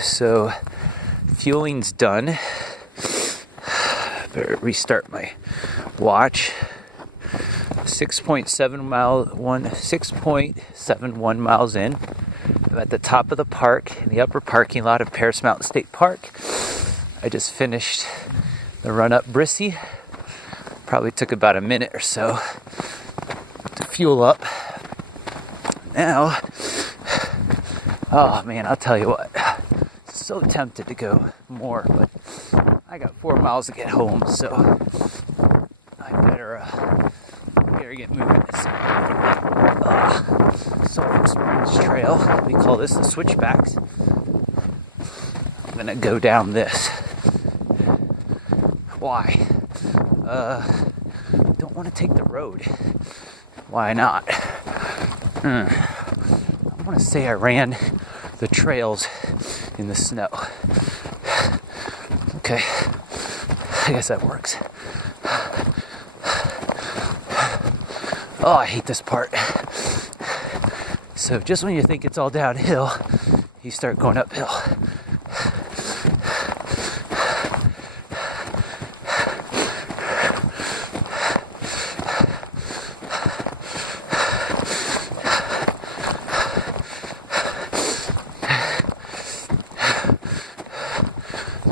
So fueling's done. Better restart my watch. 6.71 miles in. I'm at the top of the park in the upper parking lot of Paris Mountain State Park. I just finished the run up Brissy. Probably took about a minute or so to fuel up. Now, oh man, I'll tell you what, so tempted to go more, but I got 4 miles to get home, so I better get moving. Sulphur Springs Trail, we call this the Switchbacks. I'm gonna go down this. Why? Don't want to take the road. Why not? I want to say I ran the trails in the snow. Okay, I guess that works. Oh, I hate this part. So just when you think it's all downhill, you start going uphill.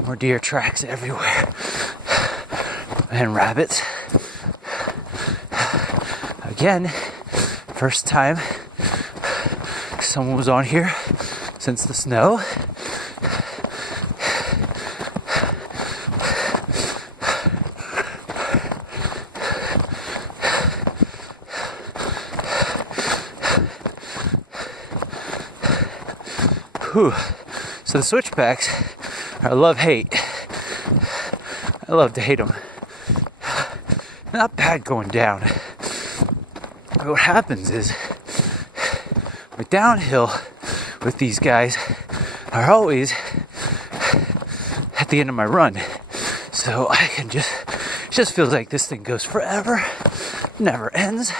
More deer tracks everywhere. And rabbits. Again, first time someone was on here since the snow. Whew. So the Switchbacks are love-hate. I love to hate them. Not bad going down. But what happens is, with downhill with these guys are always at the end of my run. So I can it just feels like this thing goes forever, never ends.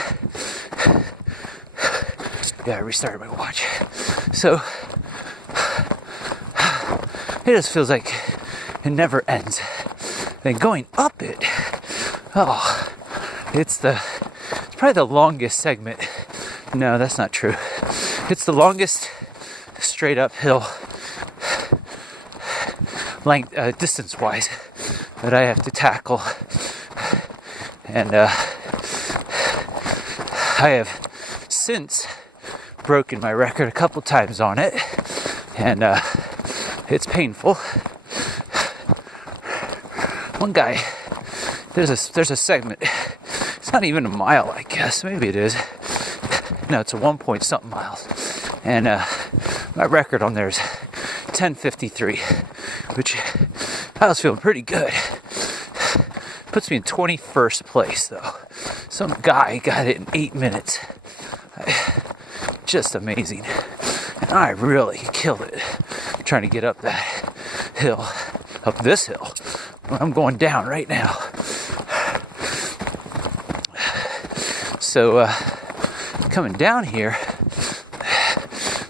Yeah, I restarted my watch. So it just feels like it never ends. Then going up it, oh, it's probably the longest segment. No, that's not true. It's the longest straight uphill length, distance-wise, that I have to tackle. And I have since broken my record a couple times on it, and it's painful. One guy, there's a segment. It's not even a mile, I guess. Maybe it is. No, it's a 1 point something miles. And my record on there is 10:53, which I was feeling pretty good. Puts me in 21st place, though. Some guy got it in 8 minutes. Just amazing. And I really killed it trying to get up that hill, up this hill. I'm going down right now. So, coming down here,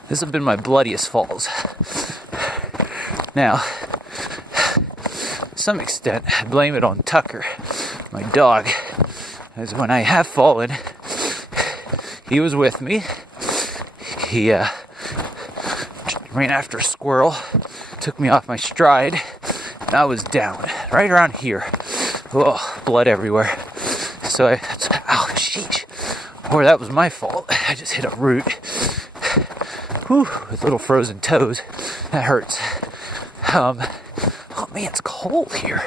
this has been my bloodiest falls. Now, to some extent, I blame it on Tucker, my dog, as when I have fallen, he was with me. He ran after a squirrel, took me off my stride, and I was down, right around here. Oh, blood everywhere. So ow, sheesh. Or that was my fault. I just hit a root. Whew, with little frozen toes. That hurts. Oh man, it's cold here.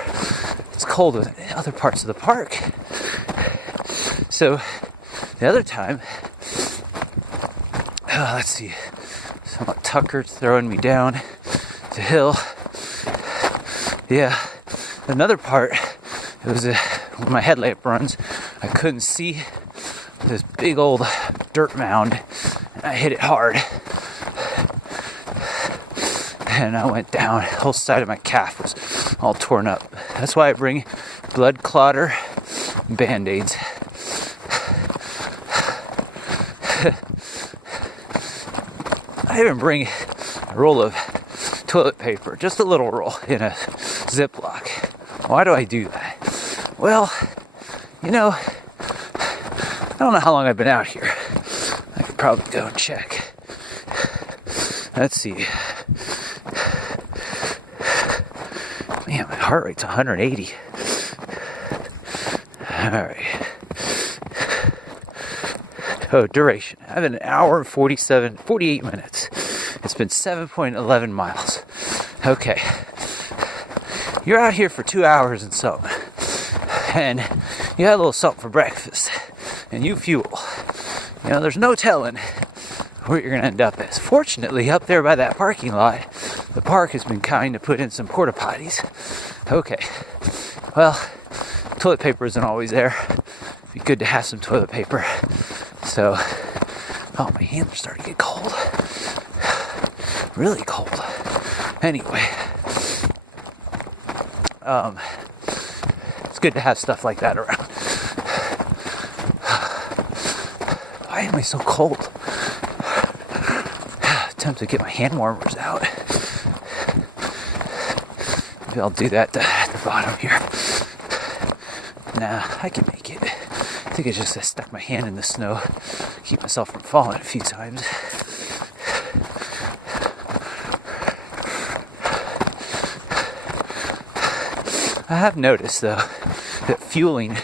It's cold in other parts of the park. So, the other time, let's see. So Tucker throwing me down the hill. Yeah. Another part, it was when my headlamp runs, I couldn't see this big old dirt mound, and I hit it hard. And I went down. The whole side of my calf was all torn up. That's why I bring blood clotter and Band-Aids. I even bring a roll of toilet paper, just a little roll in a Ziploc. Why do I do that? Well, I don't know how long I've been out here. I could probably go and check. Let's see. Man, my heart rate's 180. Alright. Oh, duration. I've been an hour and 48 minutes. It's been 7.11 miles. Okay. You're out here for 2 hours and something. And you had a little something for breakfast. And you fuel. There's no telling where you're going to end up as. Fortunately, up there by that parking lot, the park has been kind to put in some porta potties. Okay. Well, toilet paper isn't always there. It'd be good to have some toilet paper. So, my hands are starting to get cold. Really cold. Anyway, it's good to have stuff like that around. Why am I so cold? Tempted to get my hand warmers out. Maybe I'll do that at the bottom here. Nah, I can make it. I think it's just I stuck my hand in the snow, keep myself from falling a few times. I have noticed though that fueling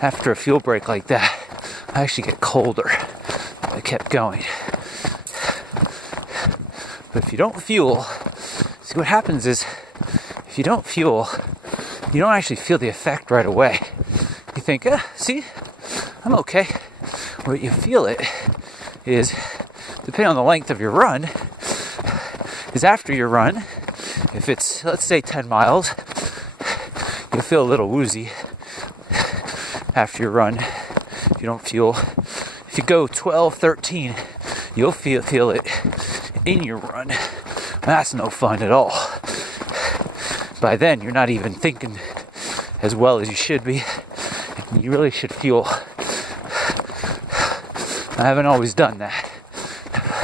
after a fuel break like that, I actually get colder. I kept going. But if you don't fuel, see what happens is if you don't fuel, you don't actually feel the effect right away. You think, see, I'm okay. What you feel it is, depending on the length of your run, is after your run, if it's, let's say 10 miles, you'll feel a little woozy after your run if you don't fuel. If you go 12, 13, you'll feel it in your run. That's no fun at all. By then, you're not even thinking as well as you should be. You really should fuel. I haven't always done that,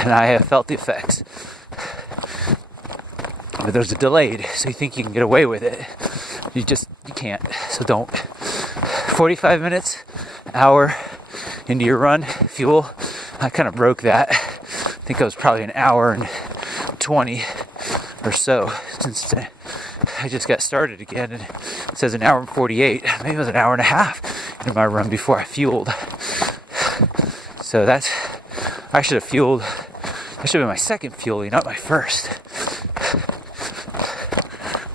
and I have felt the effects. But there's a delayed, so you think you can get away with it. You can't, so don't. 45 minutes, hour into your run, fuel. I kind of broke that. I think I was probably an hour and 20 or so since I just got started again, and it says an hour and 48. Maybe it was an hour and a half into my run before I fueled. So I should have fueled. That should have been my second fueling, not my first.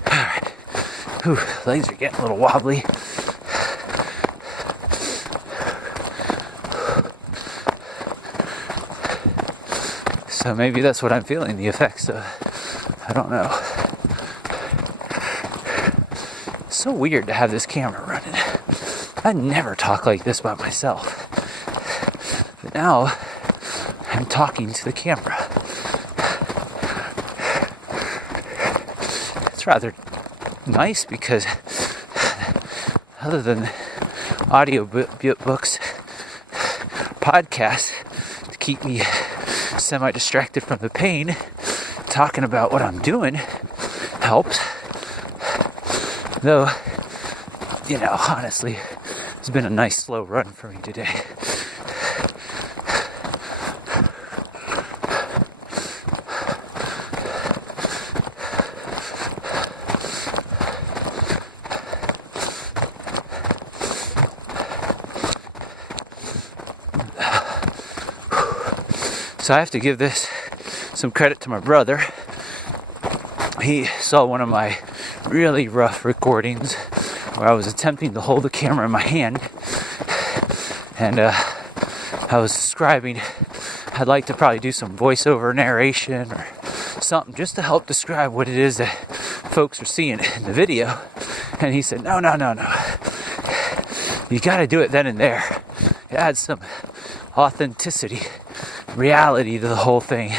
Alright. Whew, legs are getting a little wobbly. So maybe that's what I'm feeling, the effects of. I don't know. It's so weird to have this camera running. I never talk like this by myself. But now, I'm talking to the camera. It's rather nice because other than audio books, podcasts to keep me semi-distracted from the pain, talking about what I'm doing helps. Though, honestly, it's been a nice slow run for me today. So I have to give this some credit to my brother. He saw one of my really rough recordings where I was attempting to hold the camera in my hand, and I was describing, I'd like to probably do some voiceover narration or something just to help describe what it is that folks are seeing in the video. And he said, no, you got to do it then and there. It adds some authenticity, reality to the whole thing.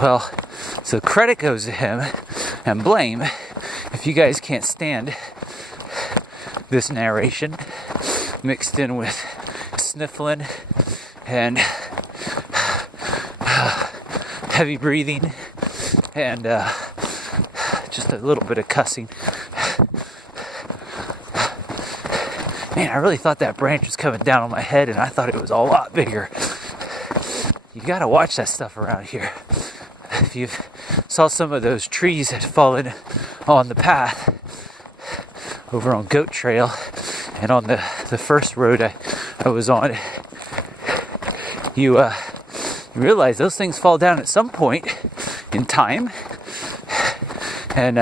Well, so credit goes to him, and blame if you guys can't stand this narration mixed in with heavy breathing and just a little bit of cussing. Man, I really thought that branch was coming down on my head, and I thought it was a lot bigger. You gotta watch that stuff around here. If you saw some of those trees that fallen on the path over on Goat Trail and on the first road I was on, you realize those things fall down at some point in time, and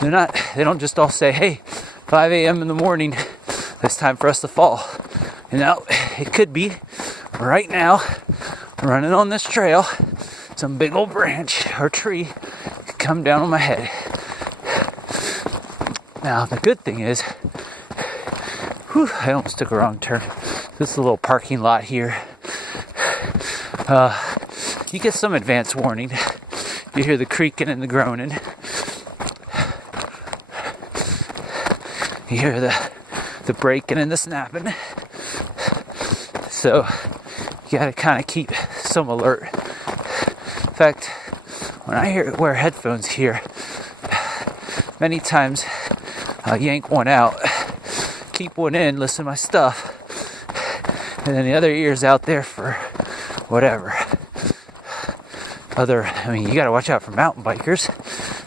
they don't just all say, hey, 5 a.m. in the morning, it's time for us to fall. You know, it could be right now, running on this trail, some big old branch or tree could come down on my head. Now, the good thing is, I almost took a wrong turn. This is a little parking lot here. You get some advance warning. You hear the creaking and the groaning. You hear the breaking and the snapping. So you gotta kind of keep some alert. In fact, when I wear headphones here, many times I'll yank one out, keep one in, listen to my stuff, and then the other ear's out there for whatever. You gotta watch out for mountain bikers.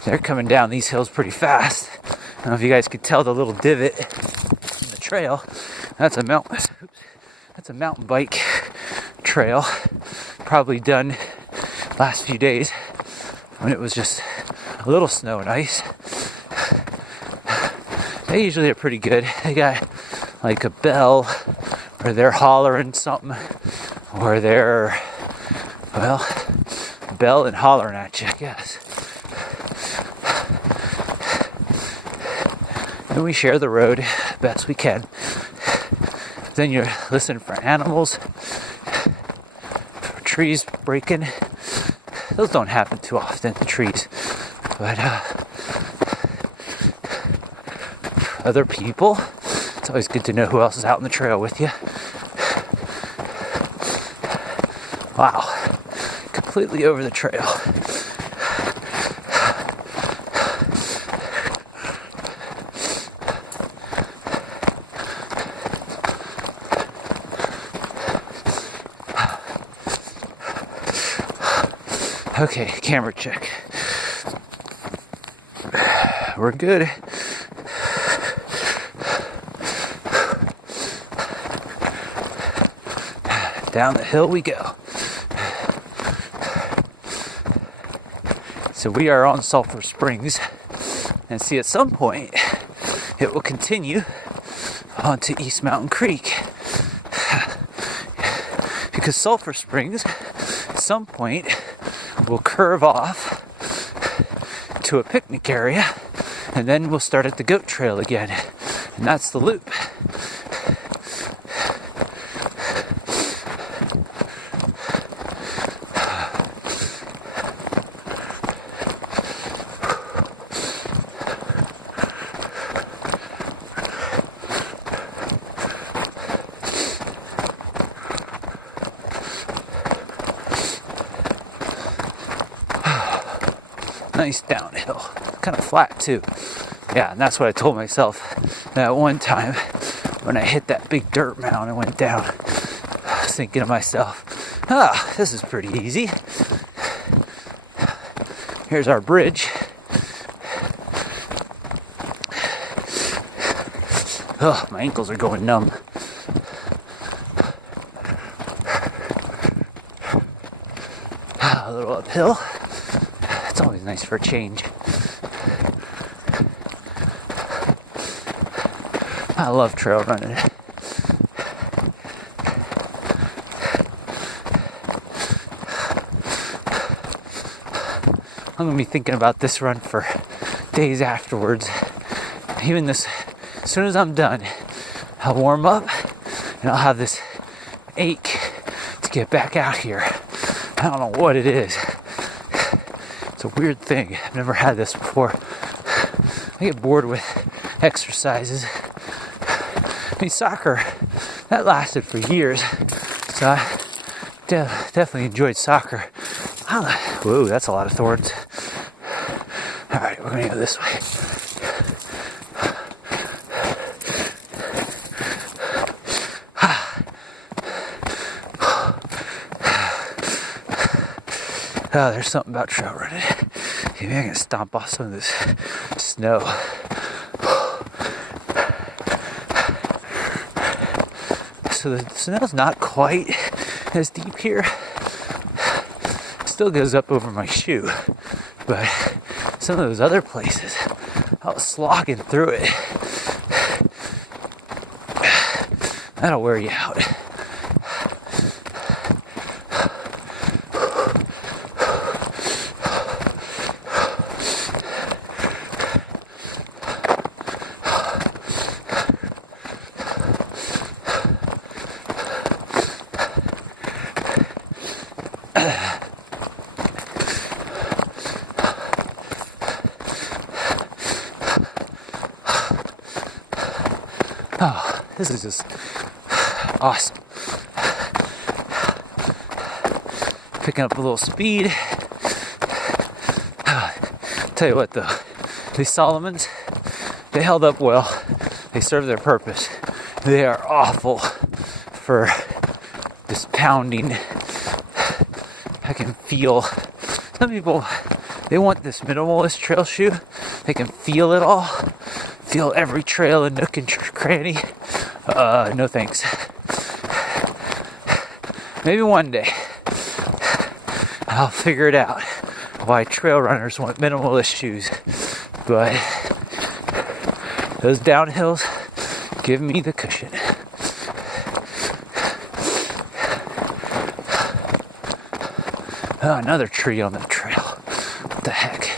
They're coming down these hills pretty fast. I don't know if you guys could tell the little divot in the trail. That's a mountain bike trail, probably done last few days when it was just a little snow and ice. They usually are pretty good. They got like a bell, or they're hollering something, or they're, bell and hollering at you, I guess. And we share the road best we can. Then you're listening for animals, for trees breaking. Those don't happen too often, the trees. But other people, it's always good to know who else is out on the trail with you. Wow, completely over the trail. Okay, camera check. We're good. Down the hill we go. So we are on Sulphur Springs, and see, at some point it will continue onto East Mountain Creek, because Sulphur Springs at some point will curve off to a picnic area, and then we'll start at the Goat Trail again, and that's the loop. Nice downhill, kind of flat too. Yeah, and that's what I told myself that one time when I hit that big dirt mound and went down. I was thinking to myself, this is pretty easy. Here's our bridge. Oh, my ankles are going numb. A little uphill. It's always nice for a change. I love trail running. I'm gonna be thinking about this run for days afterwards. Even this, as soon as I'm done, I'll warm up and I'll have this ache to get back out here. I don't know what it is. It's a weird thing. I've never had this before. I get bored with exercises. I mean, soccer, that lasted for years. So I definitely enjoyed soccer. Whoa, that's a lot of thorns. Alright, we're gonna go this way. Oh, there's something about trail running. Maybe I can stomp off some of this snow. So the snow's not quite as deep here. Still goes up over my shoe. But some of those other places, I was slogging through it. That'll wear you out. Oh, this is just awesome. Picking up a little speed. Tell you what though, these Solomons, they held up well. They serve their purpose. They are awful for just pounding. I can feel some people, they want this minimalist trail shoe. They can feel it all. Feel every trail and nook and cranny. No thanks. Maybe one day I'll figure it out why trail runners want minimalist shoes. But those downhills give me the cushion. Oh, another tree on the trail. What the heck?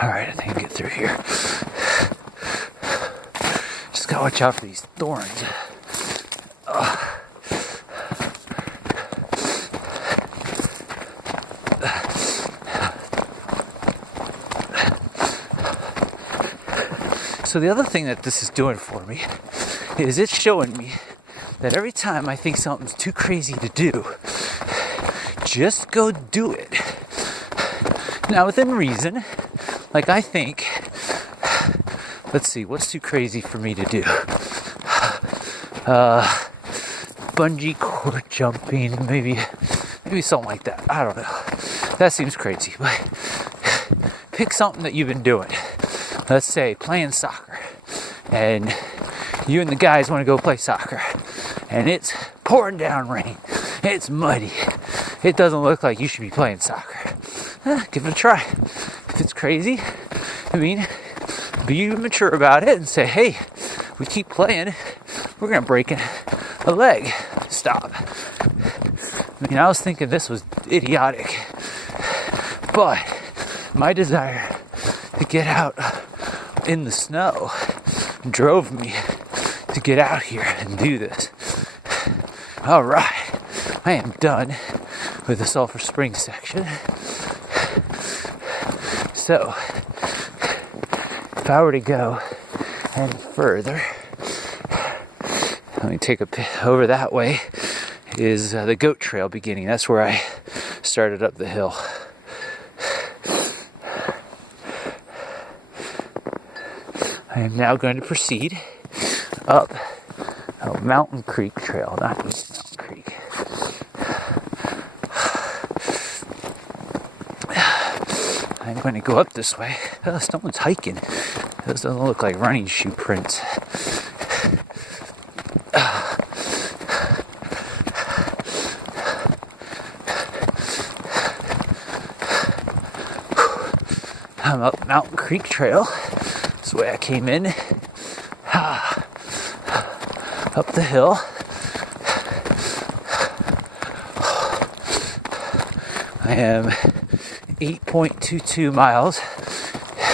Alright, I think I can get through here. Just gotta watch out for these thorns. So the other thing that this is doing for me is it's showing me that every time I think something's too crazy to do, just go do it. Now, within reason, like I think, let's see, what's too crazy for me to do? Bungee cord jumping, maybe something like that. I don't know. That seems crazy, but pick something that you've been doing. Let's say playing soccer, and you and the guys want to go play soccer, and it's pouring down rain. It's muddy. It doesn't look like you should be playing soccer. Give it a try. If it's crazy, be mature about it and say, hey, we keep playing, we're going to break a leg. Stop. I was thinking this was idiotic, but my desire to get out in the snow drove me to get out here and do this. All right, I am done with the Sulphur Springs section. So, if I were to go any further, let me take over that way, is the goat trail beginning. That's where I started up the hill. I am now going to proceed up Mountain Creek Trail, not East Mountain Creek. I'm going to go up this way. Oh, someone's hiking. Those doesn't look like running shoe prints. I'm up Mountain Creek Trail. That's the way I came in. Up the hill. I am 8.22 miles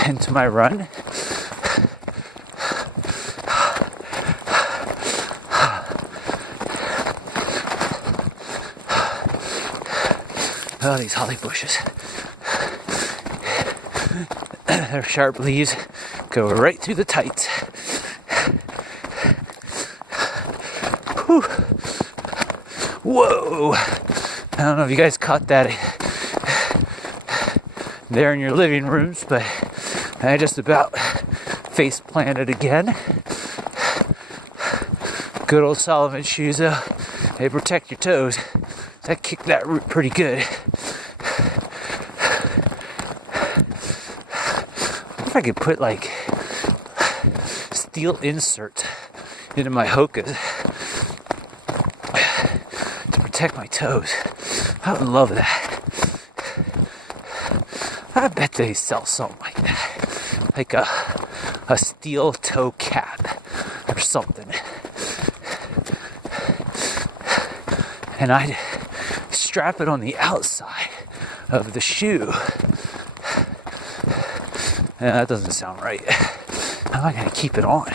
into my run. Oh, these holly bushes. Their sharp leaves go right through the tights. Whew. Whoa! I don't know if you guys caught that there in your living rooms, but I just about face planted again. Good old Solomon shoes, though. They protect your toes. I kicked that root pretty good. I wonder if I could put like steel inserts into my hokas to protect my toes. I would love that. I bet they sell something like that, like a steel toe cap or something. And I'd strap it on the outside of the shoe. Yeah, that doesn't sound right. How am I going to keep it on?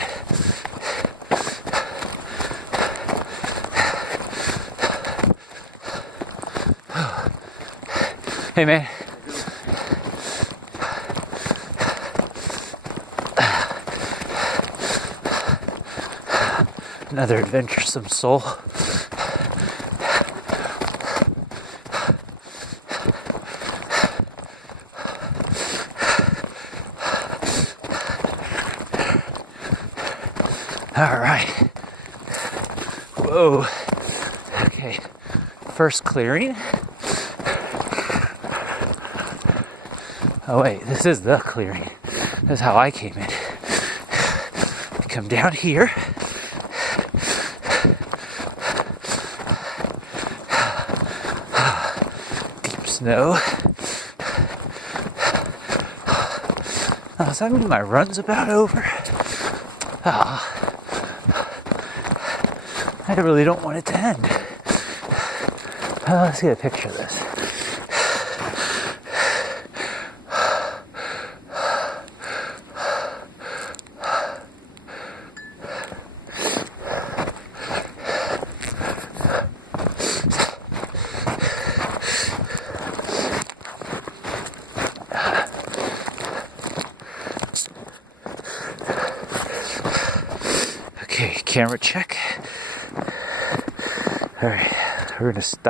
Hey, man. Another adventuresome soul. All right. Whoa. Okay. First clearing. Oh wait, this is the clearing. This is how I came in. Come down here. Deep snow. Oh, does that mean my run's about over? Ah. I really don't want it to end. Let's get a picture of this. Okay, camera check. All right, we're gonna stop.